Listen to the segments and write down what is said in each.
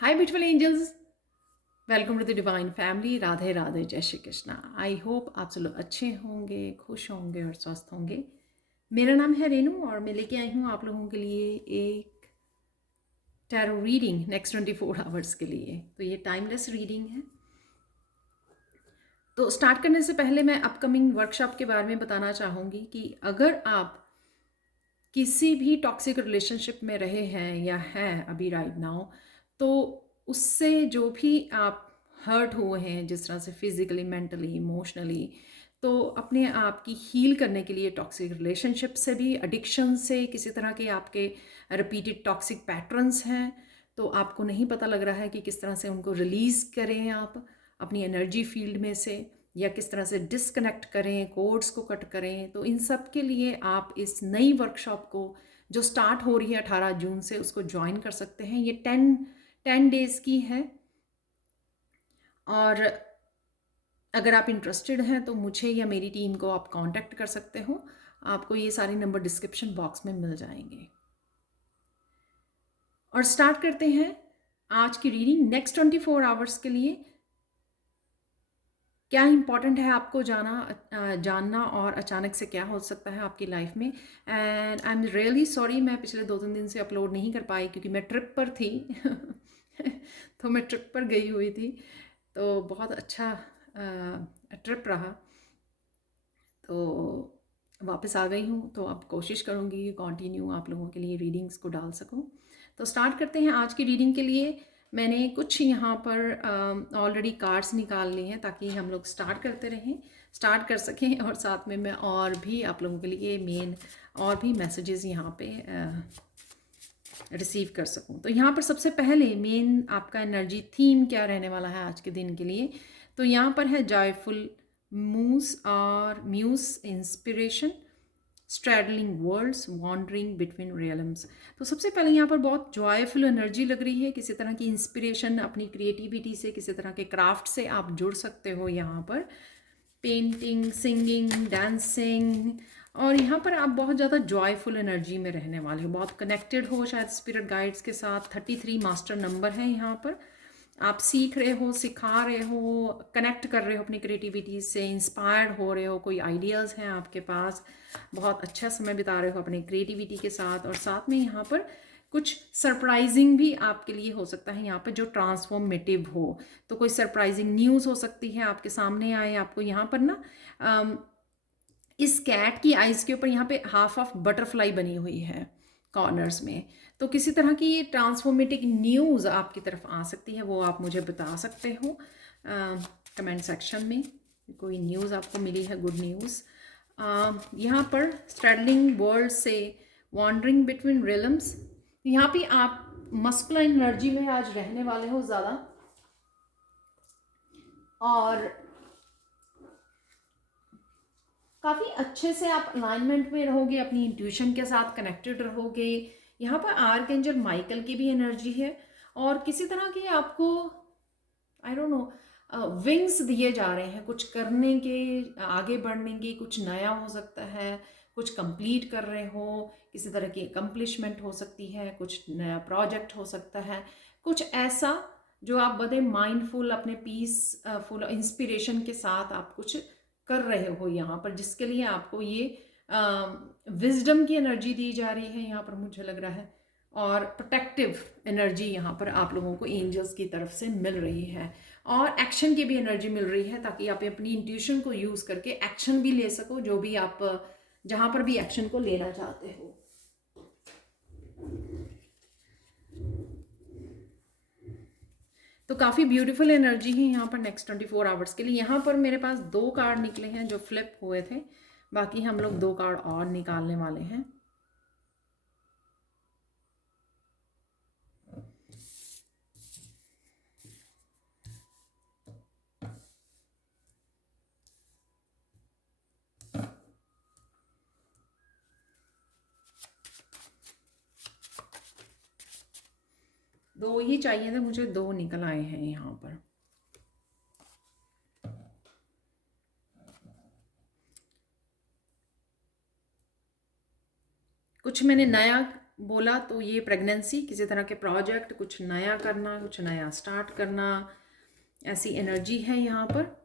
Hi beautiful angels, welcome to the divine family. Radhe Radhe, जय Shri Krishna. I hope आप सब लोग अच्छे होंगे, खुश होंगे और स्वस्थ होंगे। मेरा नाम है रेनू और मैं लेके आई हूँ आप लोगों के लिए एक टैरो रीडिंग नेक्स्ट 24 आवर्स के लिए। तो ये टाइमलेस रीडिंग है। तो स्टार्ट करने से पहले मैं अपकमिंग वर्कशॉप के बारे में बताना चाहूँगी कि अगर आप किसी भी टॉक्सिक रिलेशनशिप में रहे हैं या हैं अभी राइट नाउ, तो उससे जो भी आप हर्ट हुए हैं, जिस तरह से फिजिकली, मेंटली, इमोशनली, तो अपने आप की हील करने के लिए टॉक्सिक रिलेशनशिप से भी, एडिक्शन से, किसी तरह के आपके रिपीटेड टॉक्सिक पैटर्न्स हैं, तो आपको नहीं पता लग रहा है कि किस तरह से उनको रिलीज़ करें आप अपनी एनर्जी फील्ड में से, या किस तरह से डिस्कनेक्ट करें, कोड्स को कट करें। तो इन सब के लिए आप इस नई वर्कशॉप को जो स्टार्ट हो रही है 18 जून से, उसको ज्वाइन कर सकते हैं। ये 10 डेज़ की है। और अगर आप इंटरेस्टेड हैं तो मुझे या मेरी टीम को आप कांटेक्ट कर सकते हो। आपको ये सारे नंबर डिस्क्रिप्शन बॉक्स में मिल जाएंगे। और स्टार्ट करते हैं आज की रीडिंग नेक्स्ट 24 आवर्स के लिए। क्या इंपॉर्टेंट है आपको जानना और अचानक से क्या हो सकता है आपकी लाइफ में। And I am really sorry, मैं पिछले 2-3 दिन से अपलोड नहीं कर पाई क्योंकि मैं ट्रिप पर थी। तो मैं ट्रिप पर गई हुई थी, तो बहुत अच्छा ट्रिप रहा। तो वापस आ गई हूँ, तो अब कोशिश करूँगी कि कंटिन्यू आप लोगों के लिए रीडिंग्स को डाल सकूँ। तो स्टार्ट करते हैं आज की रीडिंग के लिए। मैंने कुछ यहाँ पर ऑलरेडी कार्ड्स निकाल लिए हैं ताकि हम लोग स्टार्ट कर सकें, और साथ में मैं और भी आप लोगों के लिए मेन और भी मैसेजेस यहाँ पे रिसीव कर सकूं। तो यहाँ पर सबसे पहले मेन आपका एनर्जी थीम क्या रहने वाला है आज के दिन के लिए। तो यहाँ पर है joyful muse inspiration, straddling worlds, wandering between realms. तो सबसे पहले यहाँ पर बहुत जॉयफुल एनर्जी लग रही है। किसी तरह की इंस्पिरेशन, अपनी क्रिएटिविटी से, किसी तरह के क्राफ्ट से आप जुड़ सकते हो यहाँ पर। पेंटिंग, सिंगिंग, डांसिंग, और यहाँ पर आप बहुत ज़्यादा जॉयफुल एनर्जी में रहने वाले हो, बहुत कनेक्टेड हो शायद स्पिरिट गाइड्स के साथ। 33 मास्टर नंबर है यहाँ पर। आप सीख रहे हो, सिखा रहे हो, कनेक्ट कर रहे हो अपनी क्रिएटिविटी से, इंस्पायर्ड हो रहे हो, कोई आइडियाज़ हैं आपके पास, बहुत अच्छा समय बिता रहे हो अपनी क्रिएटिविटी के साथ। और साथ में यहाँ पर कुछ सरप्राइजिंग भी आपके लिए हो सकता है यहाँ पर, जो ट्रांसफॉर्मेटिव हो। तो कोई सरप्राइजिंग न्यूज़ हो सकती है आपके सामने आए। आपको यहाँ पर ना इस कैट की आइज़ के ऊपर यहाँ पे हाफ ऑफ बटरफ्लाई बनी हुई है कॉर्नर्स में। तो किसी तरह की ये ट्रांसफॉर्मेटिव न्यूज़ आपकी तरफ आ सकती है, वो आप मुझे बता सकते हो कमेंट सेक्शन में। कोई न्यूज़ आपको मिली है, गुड न्यूज़। यहाँ पर स्ट्रेडलिंग वर्ल्ड से वॉन्डरिंग बिटवीन रिलम्स, यहाँ पे आप मस्कुलाइन एनर्जी में आज रहने वाले हो ज़्यादा, और काफ़ी अच्छे से आप अलाइनमेंट में रहोगे, अपनी इंट्यूशन के साथ कनेक्टेड रहोगे। यहाँ पर आर्क एंजल माइकल की भी एनर्जी है, और किसी तरह की आपको आई डोंट नो विंग्स दिए जा रहे हैं कुछ करने के, आगे बढ़ने के। कुछ नया हो सकता है, कुछ कंप्लीट कर रहे हो, किसी तरह की अकम्पलिशमेंट हो सकती है, कुछ नया प्रोजेक्ट हो सकता है, कुछ ऐसा जो आप बड़े माइंडफुल, अपने पीसफुल इंस्पिरेशन के साथ आप कुछ कर रहे हो यहाँ पर, जिसके लिए आपको ये विजडम की एनर्जी दी जा रही है यहाँ पर, मुझे लग रहा है। और प्रोटेक्टिव एनर्जी यहाँ पर आप लोगों को एंजल्स की तरफ से मिल रही है, और एक्शन की भी एनर्जी मिल रही है, ताकि आप अपनी इंट्यूशन को यूज़ करके एक्शन भी ले सको, जो भी आप जहाँ पर भी एक्शन को लेना चाहते हो। तो काफ़ी ब्यूटीफुल एनर्जी है यहाँ पर नेक्स्ट 24 आवर्स के लिए। यहाँ पर मेरे पास 2 कार्ड निकले हैं जो फ्लिप हुए थे, बाकी हम लोग 2 कार्ड और निकालने वाले हैं। दो ही चाहिए थे मुझे, 2 निकल आए हैं यहाँ पर। कुछ मैंने नया बोला तो ये प्रेगनेंसी, किसी तरह के प्रोजेक्ट, कुछ नया करना, कुछ नया स्टार्ट करना, ऐसी एनर्जी है यहाँ पर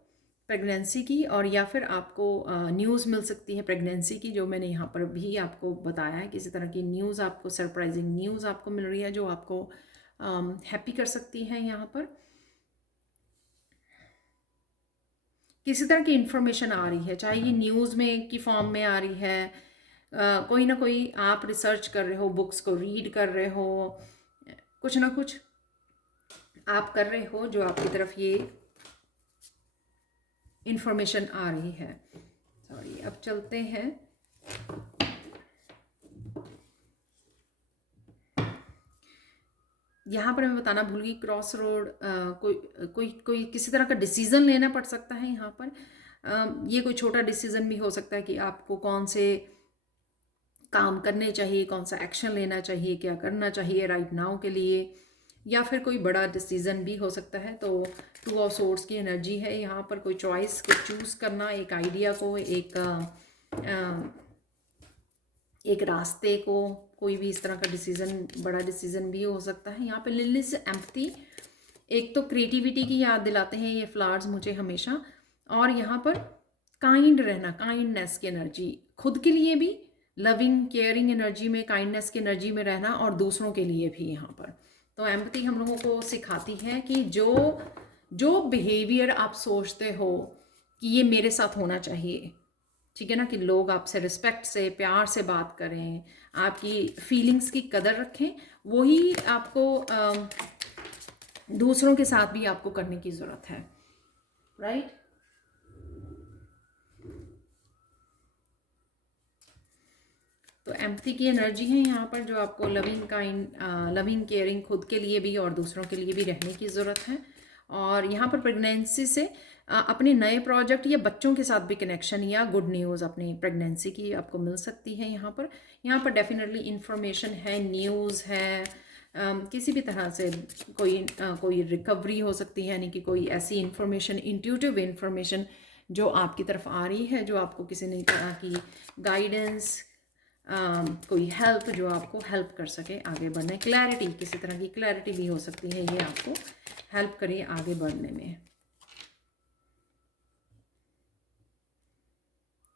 प्रेगनेंसी की। और या फिर आपको न्यूज़ मिल सकती है प्रेगनेंसी की, जो मैंने यहाँ पर भी आपको बताया है। किसी तरह की न्यूज़ आपको, सरप्राइजिंग न्यूज़ आपको मिल रही है जो आपको हैप्पी कर सकती है। यहाँ पर किसी तरह की इंफॉर्मेशन आ रही है, चाहे ये न्यूज़ में की फॉर्म में आ रही है, कोई ना कोई आप रिसर्च कर रहे हो, बुक्स को रीड कर रहे हो, कुछ ना कुछ आप कर रहे हो जो आपकी तरफ ये इंफॉर्मेशन आ रही है। सॉरी, अब चलते हैं। यहाँ पर मैं बताना भूल गई, क्रॉस रोड, कोई कोई कोई किसी तरह का डिसीज़न लेना पड़ सकता है यहाँ पर। ये कोई छोटा डिसीज़न भी हो सकता है कि आपको कौन से काम करने चाहिए, कौन सा एक्शन लेना चाहिए, क्या करना चाहिए राइट नाउ के लिए, या फिर कोई बड़ा डिसीज़न भी हो सकता है। तो 2 ऑफ सोर्ड्स की एनर्जी है यहाँ पर। कोई चॉइस को चूज़ करना, एक आइडिया को, एक रास्ते को, कोई भी इस तरह का डिसीज़न, बड़ा डिसीज़न भी हो सकता है। यहाँ पे लिली से एम्पैथी, एक तो क्रिएटिविटी की याद दिलाते हैं ये फ्लावर्स मुझे हमेशा। और यहाँ पर काइंड रहना, काइंडनेस की एनर्जी, खुद के लिए भी लविंग केयरिंग एनर्जी में, काइंडनेस की एनर्जी में रहना, और दूसरों के लिए भी यहाँ पर। तो एम्पैथी हम लोगों को सिखाती है कि जो जो बिहेवियर आप सोचते हो कि ये मेरे साथ होना चाहिए, ठीक है ना, कि लोग आपसे रिस्पेक्ट से, प्यार से बात करें, आपकी फीलिंग्स की कदर रखें, वही आपको दूसरों के साथ भी आपको करने की ज़रूरत है, राइट। तो एम्पैथी की एनर्जी है यहाँ पर, जो आपको लविंग केयरिंग, खुद के लिए भी और दूसरों के लिए भी रहने की ज़रूरत है। और यहाँ पर प्रेगनेंसी से अपने नए प्रोजेक्ट या बच्चों के साथ भी कनेक्शन या गुड न्यूज़ अपनी प्रेगनेंसी की आपको मिल सकती है यहाँ पर। यहाँ पर डेफिनेटली इंफॉर्मेशन है, न्यूज़ है, किसी भी तरह से कोई रिकवरी हो सकती है, यानी कि कोई ऐसी इंफॉर्मेशन, इंट्यूटिव इंफॉर्मेशन जो आपकी तरफ आ रही है, जो आपको किसी नई तरह की गाइडेंस, कोई हेल्प जो आपको हेल्प कर सके आगे बढ़ने। क्लैरिटी, किसी तरह की क्लैरिटी भी हो सकती है, ये आपको हेल्प करे आगे बढ़ने में।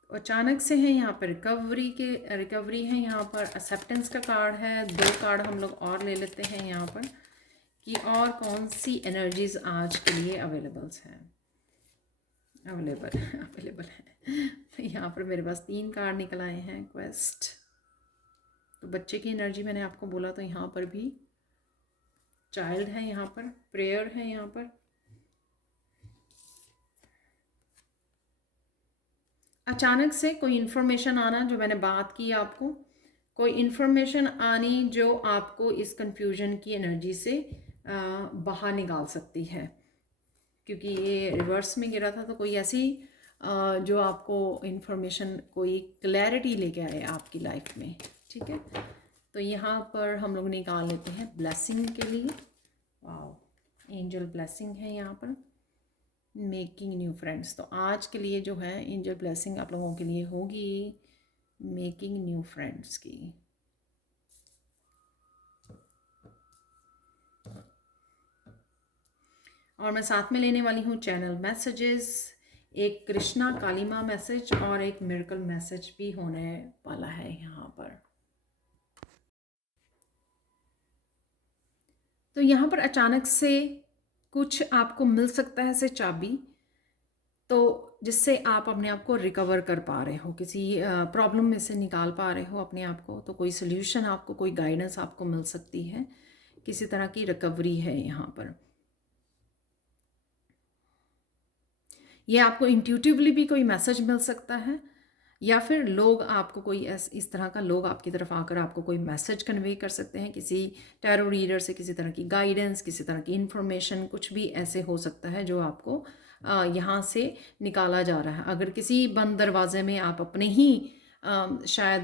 अचानक से है यहाँ पर रिकवरी है यहाँ पर। एक्सेप्टेंस का कार्ड है। 2 कार्ड हम लोग और ले लेते हैं यहाँ पर कि और कौन सी एनर्जीज आज के लिए अवेलेबल है। तो यहाँ पर मेरे पास 3 कार्ड निकल आए हैं। क्वेस्ट, तो बच्चे की एनर्जी मैंने आपको बोला, तो यहाँ पर भी चाइल्ड है, यहाँ पर प्रेयर है, यहाँ पर अचानक से कोई इन्फॉर्मेशन आना, जो मैंने बात की आपको, कोई इन्फॉर्मेशन आनी जो आपको इस कंफ्यूजन की एनर्जी से बाहर निकाल सकती है। क्योंकि ये रिवर्स में गिरा था, तो कोई ऐसी जो आपको इन्फॉर्मेशन, कोई क्लैरिटी लेके आए आपकी लाइफ में, ठीक है। तो यहाँ पर हम लोग निकाल लेते हैं ब्लेसिंग के लिए। वाओ, एंजल ब्लेसिंग है यहाँ पर। मेकिंग न्यू फ्रेंड्स, तो आज के लिए जो है एंजल ब्लेसिंग आप लोगों के लिए होगी मेकिंग न्यू फ्रेंड्स की। और मैं साथ में लेने वाली हूँ चैनल मैसेजेस, एक कृष्णा काली माँ मैसेज और एक मिरेकल मैसेज भी होने वाला है यहाँ पर। तो यहाँ पर अचानक से कुछ आपको मिल सकता है, ऐसे चाबी, तो जिससे आप अपने आप को रिकवर कर पा रहे हो, किसी प्रॉब्लम में से निकाल पा रहे हो अपने आप को। तो कोई सोल्यूशन आपको, कोई गाइडेंस आपको मिल सकती है, किसी तरह की रिकवरी है यहाँ पर। ये आपको इंट्यूटिवली भी कोई मैसेज मिल सकता है, या फिर लोग आपको कोई इस तरह का लोग आपकी तरफ आकर आपको कोई मैसेज कन्वे कर सकते हैं, किसी टैरो रीडर से किसी तरह की गाइडेंस, किसी तरह की इंफॉर्मेशन, कुछ भी ऐसे हो सकता है जो आपको यहाँ से निकाला जा रहा है। अगर किसी बंद दरवाजे में आप अपने ही शायद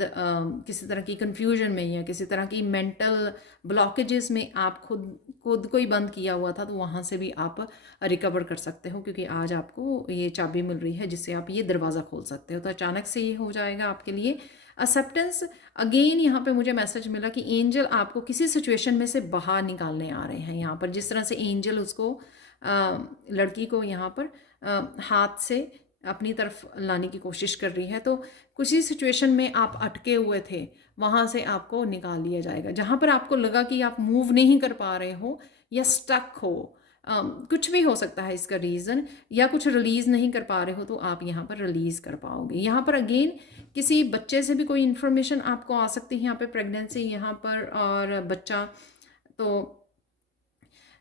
किसी तरह की कन्फ्यूजन में या किसी तरह की मेंटल ब्लॉकेजेस में आप खुद को ही बंद किया हुआ था, तो वहाँ से भी आप रिकवर कर सकते हो, क्योंकि आज आपको ये चाबी मिल रही है जिससे आप ये दरवाज़ा खोल सकते हो। तो अचानक से ये हो जाएगा आपके लिए। एक्सेप्टेंस, अगेन यहाँ पे मुझे मैसेज मिला कि एंजल आपको किसी सिचुएशन में से बाहर निकालने आ रहे हैं। यहाँ पर जिस तरह से एंजल उसको लड़की को यहाँ पर हाथ से अपनी तरफ लाने की कोशिश कर रही है, तो किसी सिचुएशन में आप अटके हुए थे, वहाँ से आपको निकाल लिया जाएगा। जहाँ पर आपको लगा कि आप मूव नहीं कर पा रहे हो या स्टक हो, कुछ भी हो सकता है इसका रीज़न, या कुछ रिलीज़ नहीं कर पा रहे हो, तो आप यहाँ पर रिलीज़ कर पाओगे। यहाँ पर अगेन किसी बच्चे से भी कोई इन्फॉर्मेशन आपको आ सकती है, यहाँ पे प्रेगनेंसी यहाँ पर और बच्चा, तो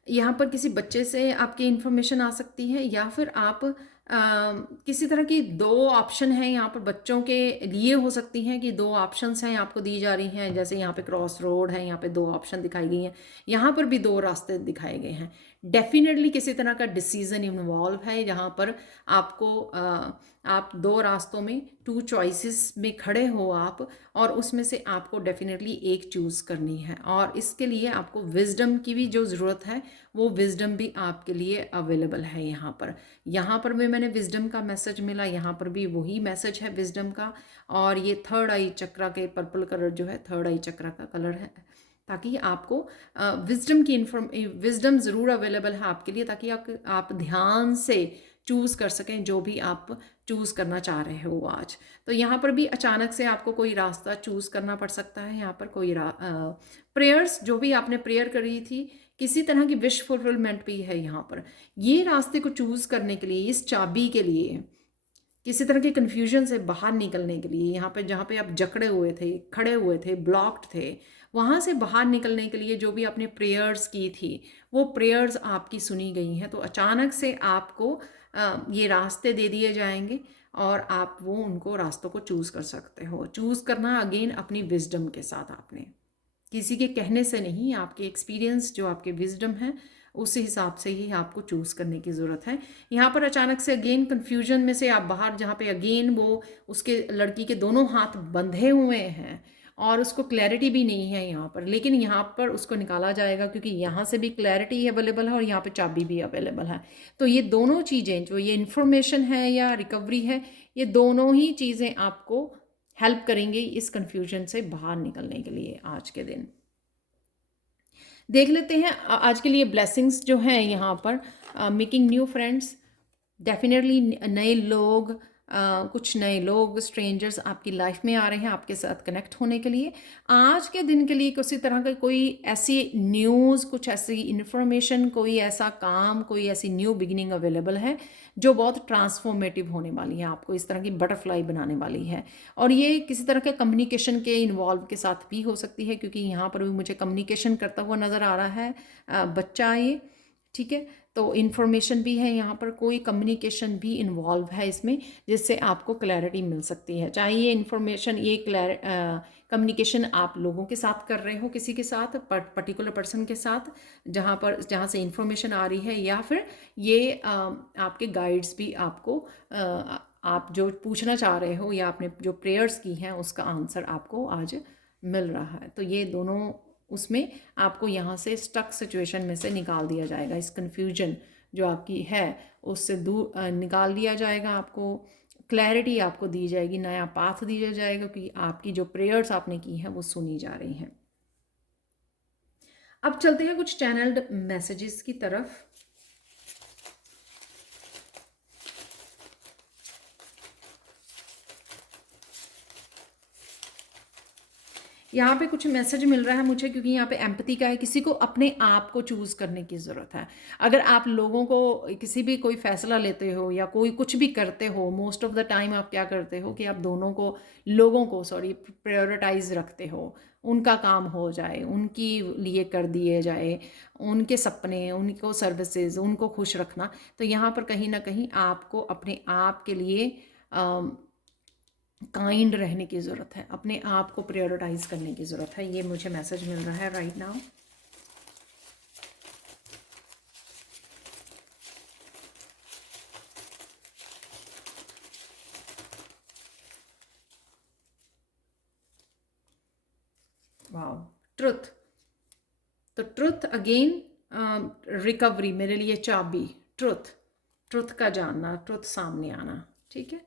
यहाँ पर किसी बच्चे से आपकी इन्फॉर्मेशन आ सकती है, या फिर आप किसी तरह की दो ऑप्शन है यहाँ पर बच्चों के लिए हो सकती हैं कि दो ऑप्शंस हैं आपको दी जा रही हैं। जैसे यहाँ पे क्रॉस रोड है, यहाँ पे दो ऑप्शन दिखाई गई हैं, यहाँ पर भी दो रास्ते दिखाए गए हैं। डेफिनेटली किसी तरह का डिसीजन इन्वॉल्व है जहाँ पर आपको आप दो रास्तों में, टू चॉइसेस में खड़े हो आप, और उसमें से आपको डेफिनेटली एक चूज़ करनी है। और इसके लिए आपको विजडम की भी जो ज़रूरत है, वो विजडम भी आपके लिए अवेलेबल है यहाँ पर भी मैंने विजडम का मैसेज मिला, यहाँ पर भी वही मैसेज है विजडम का। और ये थर्ड आई चक्रा के पर्पल कलर जो है, थर्ड आई चक्रा का कलर है, ताकि आपको विजडम ज़रूर अवेलेबल है आपके लिए, ताकि आप ध्यान से चूज़ कर सकें जो भी आप चूज़ करना चाह रहे हो आज। तो यहाँ पर भी अचानक से आपको कोई रास्ता चूज़ करना पड़ सकता है। यहाँ पर कोई प्रेयर्स, जो भी आपने प्रेयर करी थी, किसी तरह की विश फुलफिलमेंट भी है यहाँ पर। ये रास्ते को चूज़ करने के लिए, इस चाबी के लिए, किसी तरह के कन्फ्यूजन से बाहर निकलने के लिए, यहाँ पे जहाँ पे आप जकड़े हुए थे, खड़े हुए थे, ब्लॉक्ड थे, वहाँ से बाहर निकलने के लिए जो भी आपने प्रेयर्स की थी, वो प्रेयर्स आपकी सुनी गई हैं। तो अचानक से आपको ये रास्ते दे दिए जाएंगे और आप वो उनको रास्तों को चूज़ कर सकते हो। चूज़ करना अगेन अपनी विजडम के साथ, आपने किसी के कहने से नहीं, आपके एक्सपीरियंस जो आपके विजडम है उस हिसाब से ही आपको चूज़ करने की ज़रूरत है। यहाँ पर अचानक से अगेन कन्फ्यूजन में से आप बाहर, जहाँ पे अगेन वो उसके लड़की के दोनों हाथ बंधे हुए हैं और उसको क्लैरिटी भी नहीं है यहाँ पर, लेकिन यहाँ पर उसको निकाला जाएगा क्योंकि यहाँ से भी क्लैरिटी अवेलेबल है और यहाँ पे चाबी भी अवेलेबल है। तो ये दोनों चीज़ें, जो ये इन्फॉर्मेशन है या रिकवरी है, ये दोनों ही चीज़ें आपको हेल्प करेंगे इस कन्फ्यूजन से बाहर निकलने के लिए आज के दिन। देख लेते हैं आज के लिए ब्लेसिंग्स जो हैं यहाँ पर। मेकिंग न्यू फ्रेंड्स, डेफिनेटली नए लोग, कुछ नए लोग, स्ट्रेंजर्स आपकी लाइफ में आ रहे हैं आपके साथ कनेक्ट होने के लिए। आज के दिन के लिए किसी तरह का कोई ऐसी न्यूज़, कुछ ऐसी इन्फॉर्मेशन, कोई ऐसा काम, कोई ऐसी न्यू बिगिनिंग अवेलेबल है जो बहुत ट्रांसफॉर्मेटिव होने वाली है, आपको इस तरह की बटरफ्लाई बनाने वाली है। और ये किसी तरह के कम्युनिकेशन के इन्वॉल्व के साथ भी हो सकती है, क्योंकि यहाँ पर भी मुझे कम्युनिकेशन करता हुआ नज़र आ रहा है बच्चा ये, ठीक है। तो इन्फॉर्मेशन भी है यहाँ पर, कोई कम्युनिकेशन भी इन्वॉल्व है इसमें, जिससे आपको क्लैरिटी मिल सकती है। चाहे ये इन्फॉर्मेशन, ये कम्युनिकेशन आप लोगों के साथ कर रहे हो, किसी के साथ, पर्टिकुलर पर्सन के साथ, जहाँ से इन्फॉर्मेशन आ रही है, या फिर ये आपके गाइड्स भी आपको आप जो पूछना चाह रहे हो या आपने जो प्रेयर्स की हैं उसका आंसर आपको आज मिल रहा है। तो ये दोनों, उसमें आपको यहाँ से स्टक सिचुएशन में से निकाल दिया जाएगा। इस कन्फ्यूजन जो आपकी है उससे दूर निकाल दिया जाएगा, आपको क्लैरिटी आपको दी जाएगी, नया पाथ दिया जाएगा, क्योंकि आपकी जो प्रेयर्स आपने की हैं वो सुनी जा रही हैं। अब चलते हैं कुछ चैनल्ड मैसेजेस की तरफ। यहाँ पे कुछ मैसेज मिल रहा है मुझे, क्योंकि यहाँ पे एम्पैथी का है, किसी को अपने आप को चूज़ करने की ज़रूरत है। अगर आप लोगों को किसी भी कोई फ़ैसला लेते हो या कोई कुछ भी करते हो, मोस्ट ऑफ़ द टाइम आप क्या करते हो कि आप लोगों को प्रायोरिटाइज़ रखते हो, उनका काम हो जाए, उनकी लिए कर दिए जाए, उनके सपने, उनको सर्विसेज, उनको खुश रखना। तो यहाँ पर कहीं ना कहीं आपको अपने आप के लिए काइंड रहने की ज़रूरत है, अपने आप को प्रायोरिटाइज करने की ज़रूरत है। ये मुझे मैसेज मिल रहा है राइट नाउ। Wow, truth. तो ट्रुथ अगेन, रिकवरी, मेरे लिए चाबी, ट्रुथ का जानना, ट्रुथ सामने आना, ठीक है।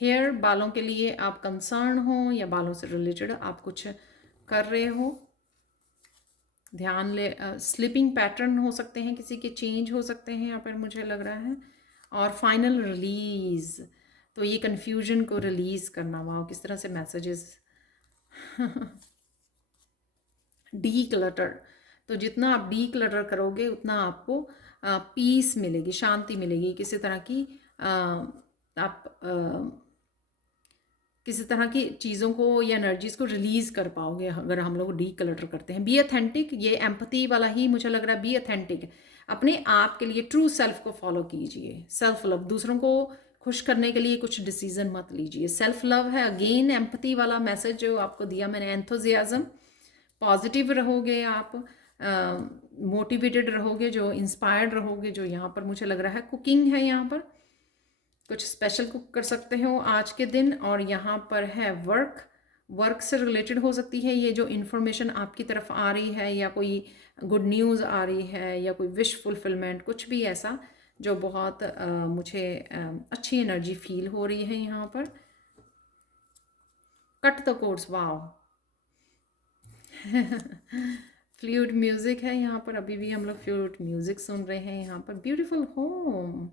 हेयर, बालों के लिए आप कंसर्न हो या बालों से रिलेटेड आप कुछ कर रहे हो, ध्यान ले। स्लीपिंग पैटर्न हो सकते हैं, किसी के चेंज हो सकते हैं यहाँ पर मुझे लग रहा है। और फाइनल रिलीज, तो ये कन्फ्यूजन को रिलीज करना, वाह किस तरह से मैसेजेस। डी क्लटर, तो जितना आप डी क्लटर करोगे उतना आपको पीस मिलेगी, शांति मिलेगी, किसी तरह की आप किसी तरह की चीज़ों को या एनर्जीज को रिलीज कर पाओगे अगर हम लोग डी क्लटर करते हैं। बी अथेंटिक, ये एम्पथी वाला ही मुझे लग रहा है। बी अथेंटिक, अपने आप के लिए ट्रू सेल्फ को फॉलो कीजिए। सेल्फ लव, दूसरों को खुश करने के लिए कुछ डिसीजन मत लीजिए। सेल्फ लव है अगेन एम्पथी वाला मैसेज जो आपको दिया मैंने। एंथुजियाज्म, पॉजिटिव रहोगे आप, मोटिवेटेड रहोगे, जो इंस्पायर्ड रहोगे, जो यहाँ पर मुझे लग रहा है कुकिंग है, यहाँ पर कुछ स्पेशल कुक कर सकते हो आज के दिन। और यहाँ पर है वर्क, वर्क से रिलेटेड हो सकती है ये जो इन्फॉर्मेशन आपकी तरफ आ रही है, या कोई गुड न्यूज़ आ रही है, या कोई विश फुलफिलमेंट, कुछ भी ऐसा जो बहुत मुझे अच्छी एनर्जी फील हो रही है यहाँ पर। Cut the course, wow. Flute music है यहाँ पर, अभी भी हम लोग फ्लूट म्यूज़िक सुन रहे हैं यहाँ पर। ब्यूटीफुल होम,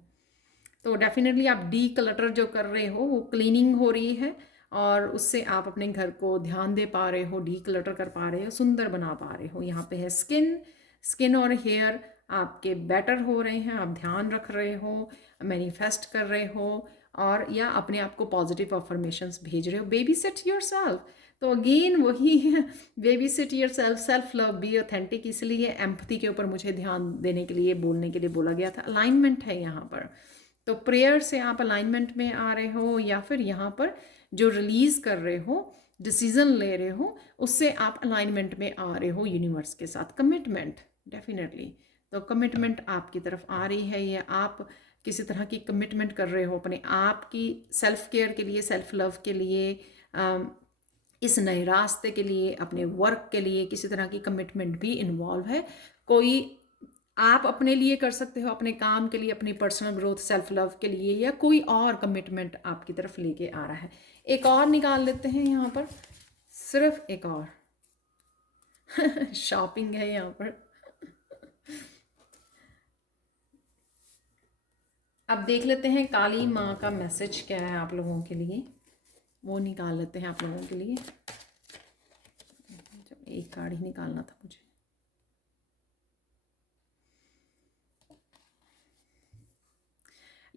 तो डेफिनेटली आप डी क्लटर जो कर रहे हो वो क्लीनिंग हो रही है, और उससे आप अपने घर को ध्यान दे पा रहे हो, डी क्लटर कर पा रहे हो, सुंदर बना पा रहे हो। यहाँ पे है स्किन, स्किन और हेयर आपके बेटर हो रहे हैं, आप ध्यान रख रहे हो, मैनिफेस्ट कर रहे हो, और या अपने आप को पॉजिटिव अफर्मेशंस भेज रहे हो। बेबी सेट योर सेल्फ, तो अगेन वही है, baby sit yourself, self love, be authentic. इसलिए एम्पथी के ऊपर मुझे ध्यान देने के लिए, बोलने के लिए बोला गया था। अलाइनमेंट है यहाँ पर, तो प्रेयर से आप अलाइनमेंट में आ रहे हो, या फिर यहाँ पर जो रिलीज कर रहे हो, डिसीजन ले रहे हो, उससे आप अलाइनमेंट में आ रहे हो यूनिवर्स के साथ। कमिटमेंट, डेफिनेटली, तो कमिटमेंट आपकी तरफ आ रही है, या आप किसी तरह की कमिटमेंट कर रहे हो अपने आप की सेल्फ केयर के लिए, सेल्फ लव के लिए, इस नए रास्ते के लिए, अपने वर्क के लिए किसी तरह की कमिटमेंट भी इन्वॉल्व है। कोई आप अपने लिए कर सकते हो, अपने काम के लिए, अपनी पर्सनल ग्रोथ, सेल्फ लव के लिए, या कोई और कमिटमेंट आपकी तरफ लेके आ रहा है। एक और निकाल लेते हैं यहाँ पर, सिर्फ एक और। शॉपिंग है यहाँ पर। अब देख लेते हैं काली माँ का मैसेज क्या है आप लोगों के लिए, वो निकाल लेते हैं आप लोगों के लिए। एक कार्ड ही निकालना था मुझे।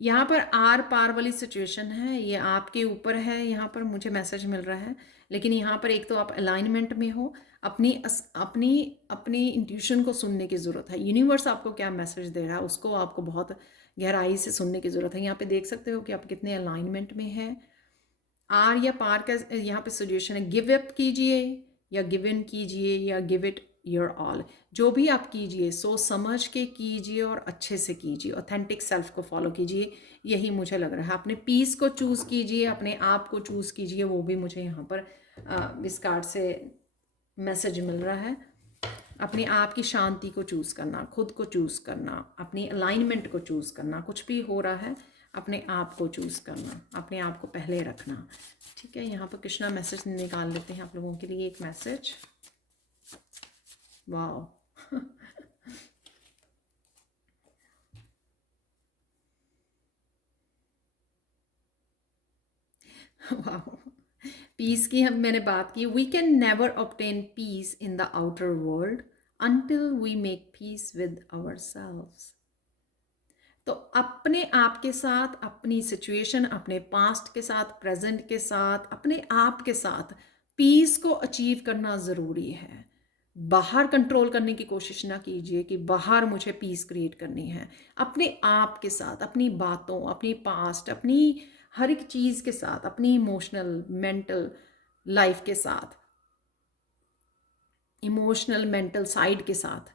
यहाँ पर आर पार वाली सिचुएशन है, ये आपके ऊपर है, यहाँ पर मुझे मैसेज मिल रहा है। लेकिन यहाँ पर एक तो आप अलाइनमेंट में हो, अपनी अपनी अपनी इंट्यूशन को सुनने की ज़रूरत है। यूनिवर्स आपको क्या मैसेज दे रहा है उसको आपको बहुत गहराई से सुनने की ज़रूरत है। यहाँ पे देख सकते हो कि आप कितने अलाइनमेंट में हैं। आर या पार का यहाँ पे सिचुएशन है, गिव अप कीजिए, या गिव इन कीजिए, या गिव इट योर ऑल। जो भी आप कीजिए सोच समझ के कीजिए और अच्छे से कीजिए, ऑथेंटिक सेल्फ को फॉलो कीजिए, यही मुझे लग रहा है। अपने पीस को चूज़ कीजिए, अपने आप को चूज़ कीजिए, वो भी मुझे यहाँ पर इस कार्ड से मैसेज मिल रहा है। अपने आप की शांति को चूज़ करना, खुद को चूज़ करना, अपनी अलाइनमेंट को चूज़ करना, कुछ भी हो रहा है अपने आप को चूज़ करना, अपने आप को पहले रखना। ठीक है, यहाँ पर कृष्णा मैसेज निकाल लेते हैं आप लोगों के लिए एक मैसेज। वाओ। वाओ, पीस की मैंने बात की। We can never obtain peace in the outer world until we make peace with our selves. तो अपने आप के साथ, अपनी सिचुएशन, अपने पास्ट के साथ, प्रेजेंट के साथ, अपने आप के साथ पीस को अचीव करना ज़रूरी है। बाहर कंट्रोल करने की कोशिश ना कीजिए कि बाहर मुझे पीस क्रिएट करनी है। अपने आप के साथ, अपनी बातों, अपनी पास्ट, अपनी हर एक चीज़ के साथ, अपनी इमोशनल मेंटल लाइफ के साथ, इमोशनल मेंटल साइड के साथ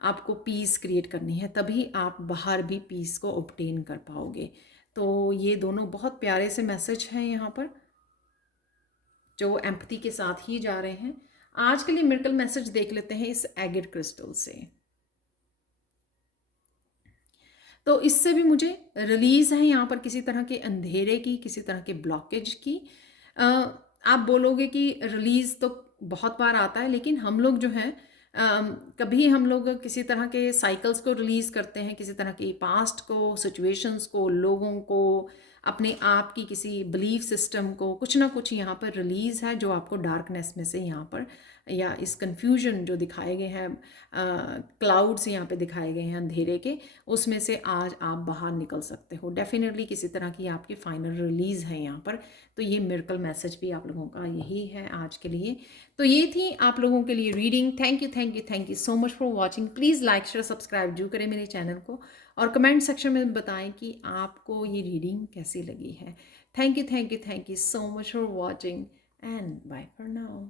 आपको पीस क्रिएट करनी है, तभी आप बाहर भी पीस को ऑब्टेन कर पाओगे। तो ये दोनों बहुत प्यारे से मैसेज हैं यहाँ पर, जो एम्पैथी के साथ ही जा रहे हैं। आज के लिए मिरेकल मैसेज देख लेते हैं इस एगेट क्रिस्टल से। तो इससे भी मुझे रिलीज़ है यहाँ पर किसी तरह के अंधेरे की, किसी तरह के ब्लॉकेज की। अ, आप बोलोगे कि रिलीज़ तो बहुत बार आता है, लेकिन हम लोग जो हैं कभी हम लोग किसी तरह के साइकिल्स को रिलीज़ करते हैं, किसी तरह की पास्ट को, सिचुएशंस को, लोगों को, अपने आप की किसी बिलीफ सिस्टम को, कुछ ना कुछ यहाँ पर रिलीज़ है जो आपको डार्कनेस में से यहाँ पर, या इस कन्फ्यूजन जो दिखाए गए हैं, क्लाउड्स यहाँ पे दिखाए गए हैं अंधेरे के, उसमें से आज आप बाहर निकल सकते हो। डेफिनेटली किसी तरह की आपकी फाइनल रिलीज़ है यहाँ पर। तो ये मिरेकल मैसेज भी आप लोगों का यही है आज के लिए। तो ये थी आप लोगों के लिए reading. Thank you, thank you, thank you so much for watching. Please like share subscribe जरूर करें मेरे चैनल को, और कमेंट सेक्शन में बताएं कि आपको ये रीडिंग कैसी लगी है। Thank you, thank you, thank you so much for watching, and bye for now.